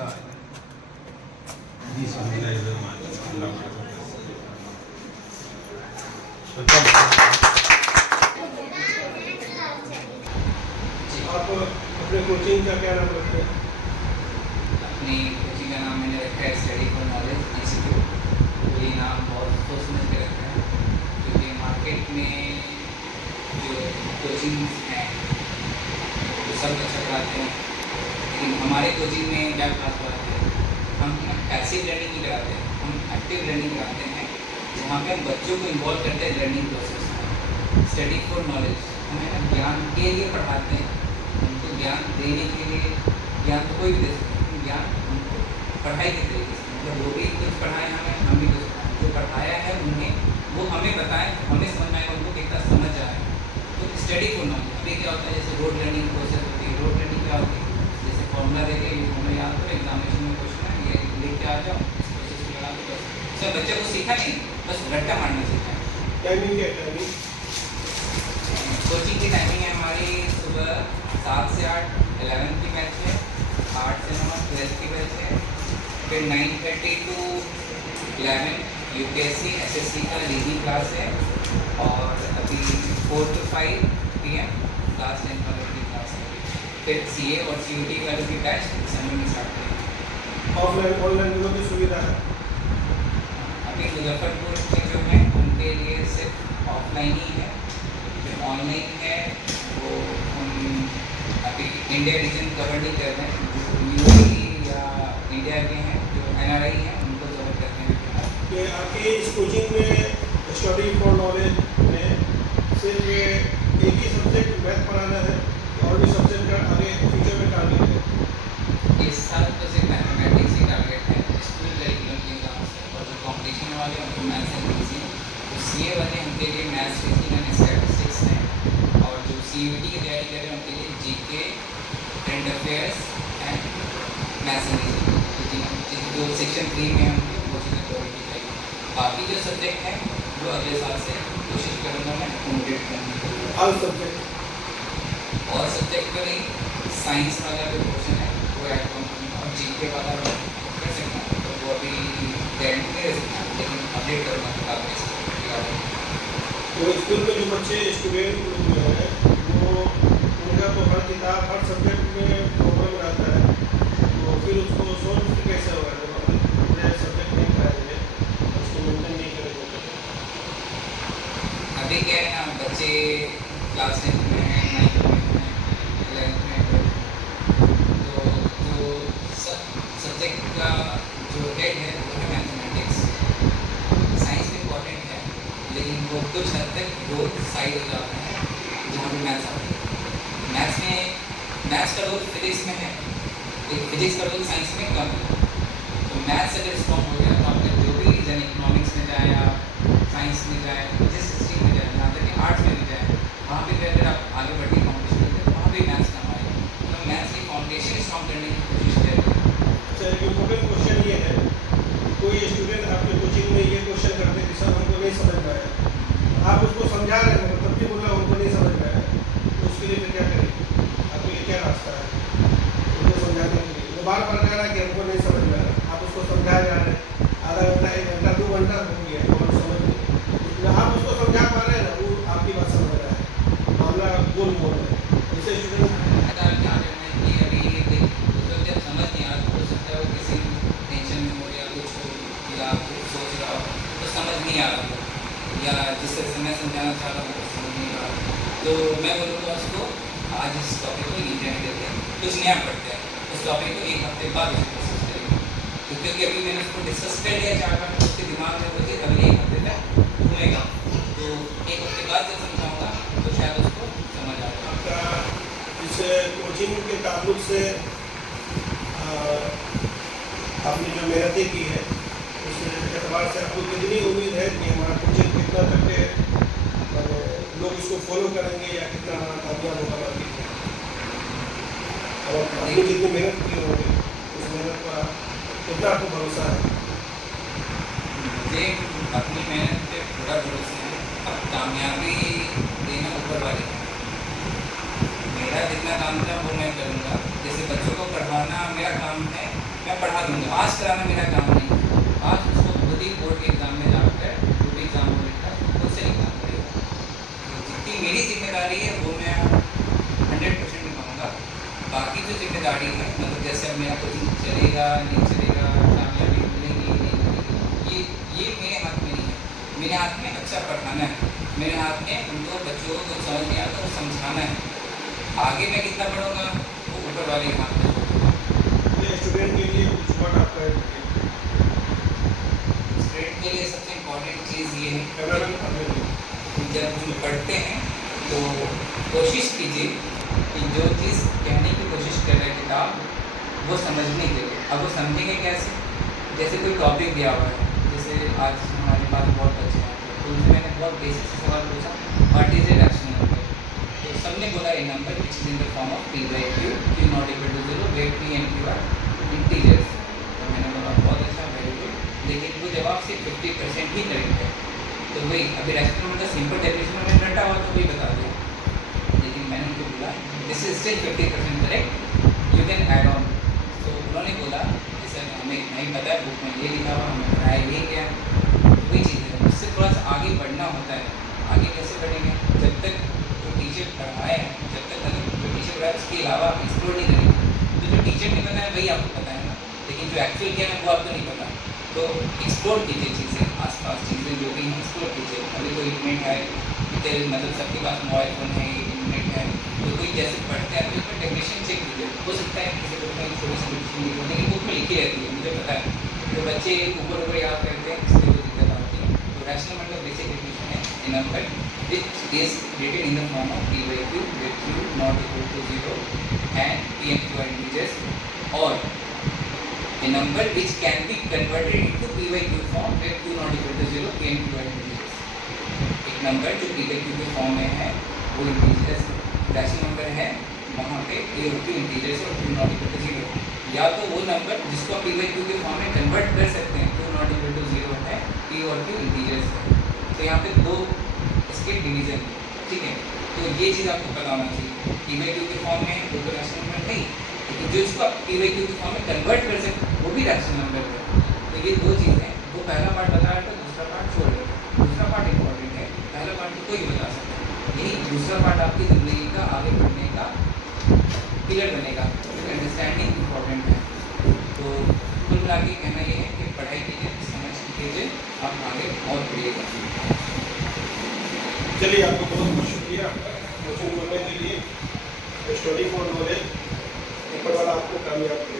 जी समझना इधर मान आप अपने कोचिंग का क्या नाम रखते हैं? अपनी कोचिंग का नाम मैंने रखा है स्टडी फॉर नॉलेज इंस्टीट्यूट। ये नाम बहुत सोच समझ के रखा है क्योंकि मार्केट में जो कोचिंग्स हैं वो सब अच्छा कराते हैं, लेकिन हमारे कोचिंग में क्या खास बात है, हम पैसिव लर्निंग नहीं कराते हैं, हम एक्टिव लर्निंग कराते हैं जहाँ पे हम बच्चों को इन्वॉल्व करते हैं लर्निंग प्रोसेस में। स्टडी फॉर नॉलेज हम है ना ज्ञान के लिए पढ़ाते हैं, उनको ज्ञान देने के लिए। ज्ञान तो कोई भी दे सकते हैं, ज्ञान हमको पढ़ाई के तरीके से, मतलब वो भी कुछ पढ़ाए हमें, हम भी कुछ पढ़ाएं। जो पढ़ाया है उन्हें वो हमें बताएं, हमें समझ आएगा उनको कितना समझ आए। तो स्टडी फॉर नॉलेज अभी क्या होता है, जैसे रोड लर्निंग प्रोसेस होती है। रोड लर्निंग क्या होती है, जैसे फॉर्मूला देके ये फॉर्मूला याद करो, एग्जामिनेशन में क्वेश्चन है ये लिख के आ जाओ, इस प्रोसेस को लगा दो, बस। सर बच्चे को सीखा नहीं, बस रट्टा मारना सीखा है। टाइमिंग क्या है? टाइमिंग कोचिंग की टाइमिंग है हमारी सुबह 7 से 8 11th की बैच है, 8 से 9 12th की बैच है, फिर 9:30 to 11 यूपीएससी एसएससी का रीडिंग क्लास है, और अभी 4 to 5 PM क्लास 10 वालों की क्लास है। फिर सीए और सीयूटी वालों की बैच दिसंबर में स्टार्ट करेंगे। ऑफलाइन ऑनलाइन दोनों की सुविधा है? अभी मुजफ्फरपुर के जो हैं उनके लिए सिर्फ ऑफलाइन ही है, जो ऑनलाइन है वो हम अभी इंडिया रीजन कवर नहीं कर रहे हैं। जो यूपी या इंडिया के हैं जो एनआरआई हैं उनको कवर करते हैं फिलहाल। कि आपकी इस कोचिंग में स्टडी फॉर नॉलेज में सिर्फ एक ही सब्जेक्ट मैथ पढ़ाना है और भी सब्जेक्ट का आगे फ्यूचर में टारगेट है? इस साल तो सिर्फ मैथमेटिक्स ही टारगेट है स्कूल करिकुलम के हिसाब से, और जो कॉम्पिटिशन वाले उनको मैथ्स एंड रीजनिंग, तो सीए वाले उनके लिए मैथ्स रीजनिंग एंड स्टैटिस्टिक्स हैं, और जो सीयूटी की तैयारी कर रहे हैं उनके लिए GK current affairs and maths and reasoning, जो सेक्शन 3 में हम वो चीज़ें कवर की जाएगी। बाकी जो सब्जेक्ट हैं वो अगले साल से कोशिश करूँगा मैं कंप्लीट करने की। हर सब्जेक्ट और सब्जेक्ट का नहीं, साइंस वाला जो पोर्शन है वो ऐड करूँगा, और जीके वाला कर सकता हूँ, तो वो अभी गारंटी नहीं दे सकता, लेकिन अपडेट करूँगा किताब में तो स्कूल में जो बच्चे स्टूडेंट लोग जो है वो उनका तो हर किताब हर सब्जेक्ट में प्रॉब्लम रहता है, तो फिर उसको सॉल्व कैसे होगा? पूरे सब्जेक्ट नहीं पढ़ाएंगे उसको मेंटेन नहीं करेंगे। अभी क्या है ना, बच्चे क्लास 10 में हैं, 9th में हैं, 11th में हैं, तो जो सब्जेक्ट का जो हेड है वो है मैथमेटिक्स। साइंस भी इम्पॉर्टेंट है, लेकिन वो कुछ हद तक रोल साइड हो जाता है जहाँ पे मैथ्स आता है। मैथ्स का रोल फिजिक्स में है, लेकिन फिजिक्स का रोल साइंस में कम है। तो मैथ्स अगर स्ट्रॉन्ग हो गया तो आपका जो भी रीजन इकोनॉमिक्स में जाए या साइंस में जाए, जिस स्ट्रीम में जाए, यहाँ तक कि आर्ट्स में भी जाए, वहाँ पे भी अगर आप आगे बढ़ने की कॉम्पिटिशन करते हैं तो वहाँ भी मैथ्स काम आएगा। तो मैथ्स की फाउंडेशन स्ट्रॉन्ग करने की कोशिश करें। अच्छा, एक इम्पोर्टेंट क्वेश्चन ये है, कोई स्टूडेंट आपके कोचिंग में ये क्वेश्चन करते कि सर हमको नहीं समझ में आया, आप उसको समझा रहे हैं तब भी बोला हमको नहीं समझ में आया, तो उसके लिए फिर क्या करें? आपके लिए क्या रास्ता है उनको समझाने के लिए? वो बार बार कह रहा है कि हमको नहीं समझ में आ रहा, आप उसको समझा जा रहे हैं, आधा घंटा 1 घंटा 2 घंटा हो गया और समझ नहीं, आप उसको समझा पा रहे हैं ना, वो आपकी बात समझ रहा है, मामला गोल मोड़ है। जैसे स्टूडेंट समझ नहीं आ रहा, हो सकता है वो किसी टेंशन में हो या कुछ हो या कुछ सोच रहा हो तो समझ नहीं आ रहा हो, या जिससे मैं समझाना चाह रहा हूँ वो समझ नहीं आ रहा, तो मैं बोलूँगा उसको आज इस टॉपिक को इंटरनेट देते हैं, कुछ नया पढ़ते हैं, उस टॉपिक को 1 हफ्ते बाद डिस्कस करेंगे। तो क्योंकि अभी मैंने उसको डिस्कस कर लिया 4 बार, तो उसके दिमाग में वो चीज़ अगले 1 हफ्ते तक घूमेगा, तो 1 हफ्ते बाद जब समझाऊँगा तो शायद उसको समझ आ जाएगा। आपका इस कोचिंग के ताल्लुक से आपने जो मेहनतें की है उस एतबार से आपको कितनी उम्मीद है कि हमारा कोचिंग कितना तक के लोग इसको फॉलो करेंगे या कितना कामयाब होगा बाकी? और आपने जितनी मेहनत की होगी उस मेहनत पर कितना आपको भरोसा है? मुझे अपनी मेहनत पे पूरा भरोसा है, अब कामयाबी देना ऊपर वाले का। मेरा जितना काम था वो मैं करूँगा, जैसे बच्चों को पढ़ाना मेरा काम है, मैं पढ़ा दूँगा। आज कराना मेरा काम नहीं है, आज उसको खुद ही बोर्ड के एग्ज़ाम में जाकर जो भी एग्ज़ाम हो लिखा खुद से लिखना पड़ेगा। तो जितनी मेरी जिम्मेदारी है वो मैं 100% निभाऊँगा। बाकी जो जिम्मेदारी है मतलब जैसे अब मेरा कोचिंग चलेगा नहीं चलेगा, कामयाबी मिलेगी नहीं मिलेगी, ये मेरे हाथ में नहीं है। मेरे हाथ में अच्छा पढ़ाना है, मेरे हाथ में उनको बच्चों को कुछ समझ नहीं आता वो समझाना है। आगे मैं कितना पढ़ूँगा वो ऊपर वाले के हाथ में छोड़ूँगा। स्टूडेंट के लिए कुछ वर्ड आपका है? स्टूडेंट के लिए सबसे इम्पोर्टेंट चीज़ ये है कैमरा कि जब हम पढ़ते हैं तो कोशिश कीजिए कि जो चीज़ कहने की कोशिश कर रहा है किताब वो समझने के लिए। अब वो समझेंगे कैसे? जैसे कोई टॉपिक दिया हुआ है, जैसे आज हमारे पास बहुत बच्चे हैं तो उनसे मैंने बहुत बेसिक से सवाल पूछा, what is a rational number? तो सबने बोला a number which is in the form of p by q, q not equal to 0, where p and q are integers. तो मैंने बोला बहुत अच्छा, वेरी गुड, लेकिन वो जवाब सिर्फ 50% ही करेक्ट है। तो वही अभी रैशनल नंबर का सिंपल डेफिनेशन में रटा हुआ तो वही बता दिया, लेकिन मैंने उनको बोला this is still 50% correct, you can add on. तो उन्होंने बोला जैसे हमें नहीं पता है, बुक में ये लिखा हुआ, हमें पढ़ाया ये क्या, वही चीज़ है। उससे थोड़ा सा आगे बढ़ना होता है। आगे कैसे बढ़ेंगे? जब तक जो टीचर पढ़ाए हैं, जब तक मतलब जो टीचर पढ़ाए उसके अलावा आप एक्सप्लोर नहीं करेंगे। तो जो टीचर ने बताया वही आपको पता है ना, लेकिन जो एक्चुअल क्या है वो आपको नहीं पता। तो एक्सप्लोर कीजिए चीज़ें, आसपास चीज़ें जो भी हैं एक्सप्लोर कीजिए। अभी कोई इंटरनेट है, मतलब सबके पास मोबाइल फ़ोन है, इंटरनेट है, तो कोई जैसे पढ़ते हैं तो उसमें डेफिनेशन चेक कीजिए। हो सकता है किसी बुक में थोड़ी सी लिखी, लेकिन बुक में लिखी रहती है, मुझे पता है। तो बच्चे ऊपर ऊपर याद करते हैं, इसलिए वो दिक्कत आती है। तो रैशनल नंबर बेसिक डेफिनेशन है a number which is written in the form of p by q, where q not equal to 0 and p and q are integers, or a number which can be converted into p by q form where q not equal to 0, p and q are integers। एक number जो p by q के form में है वो integers rational number है, वहाँ पे p और q इंटीजर्स और q not equal to 0। या तो वो नंबर जिसको आप p by q के फॉर्म में कन्वर्ट कर सकते हैं, q not equal to 0 है, p और q इंटीजर्स है। तो यहाँ पे दो इसके डिवीजन, ठीक है। तो ये चीज़ आपको पता होना चाहिए, p by q के फॉर्म में वो तो रैशनल नंबर नहीं, लेकिन जो इसको आप p by q के फॉर्म में कन्वर्ट कर सकते हैं वो भी रैशनल नंबर है। तो ये दो चीज़ हैं, वो पहला पार्ट बताया था, दूसरा पार्ट छोड़ देते हैं। दूसरा पार्ट इंपॉर्टेंट है, पहला पार्ट तो कोई बता सकता है, यही दूसरा पार्ट आपकी ज़िंदगी का आगे बढ़ने का पिलर बनेगा, क्योंकि अंडरस्टैंडिंग इम्पॉर्टेंट है। तो कुल मिला के कहना ये है कि पढ़ाई कीजिए, समझ कीजिए, आप आगे और बढ़िएगा। चलिए, आपको बहुत बहुत शुक्रिया कोचिंग करने के लिए। स्टडी फॉर नॉलेज ऊपर वाला आपको कामयाब करेगा।